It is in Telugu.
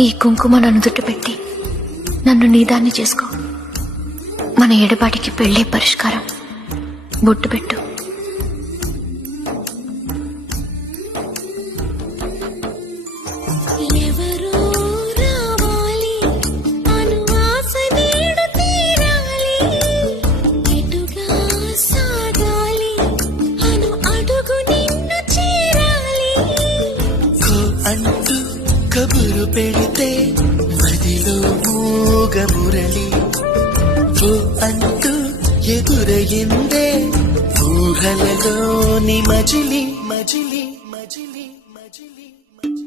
ఈ కుంకుమ నన్ను దుట్టు పెట్టి నన్ను నీదాన్ని చేసుకో. మన ఎడబాటికి పెళ్ళే పరిష్కారం. బొట్టు పెట్టు. అంటూ కబురు పెడితే మదిలో మూగ మురళి అంటూ ఎదురయిందే ఊహలలోని మజిలీ మజిలీ మజిలీ మజిలీ మజిలీ.